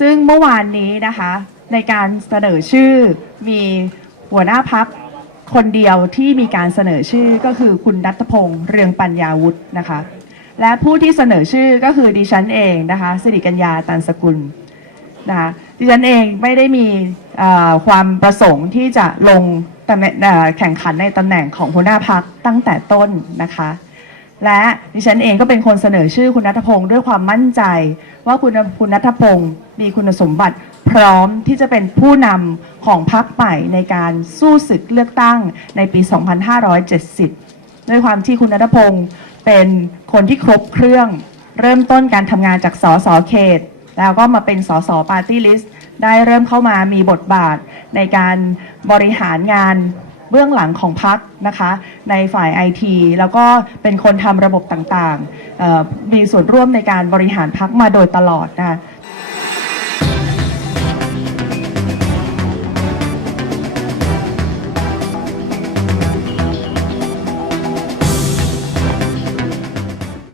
ซึ่งเมื่อวานนี้นะคะ ในการเสนอชื่อมีหัวหน้าพักคนเดียวที่มีการเสนอชื่อก็คือคุณนัทพงษ์เรืองปัญญาวุฒินะคะ และผู้ที่เสนอชื่อก็คือดิฉันเองนะคะสิริกัญญาตันสกุลนะคะดิฉันเองไม่ได้มีความประสงค์ที่จะลงแข่งขันในตำแหน่งของหัวหน้าพักตั้งแต่ต้นนะคะ และดิฉันเองก็เป็นคนเสนอชื่อคุณนัทพงศ์ด้วยความมั่นใจ ว่าคุณคุณนัทพงศ์มีคุณสมบัติพร้อมที่จะเป็นผู้นำของพรรคใหม่ในการสู้ศึกเลือกตั้งในปี 2570 ด้วยความที่คุณนัทพงศ์เป็นคนที่ครบเครื่อง เริ่มต้นการทำงานจากสสเขต แล้วก็มาเป็นสสปาร์ตี้ลิสต์ได้เริ่มเข้ามามีบทบาทในการบริหารงาน เบื้องหลังของพักนะคะ ในฝ่ายไอทีแล้วก็เป็นคนทำระบบต่างๆมีส่วนร่วมในการบริหารพักมาโดยตลอดนะคะ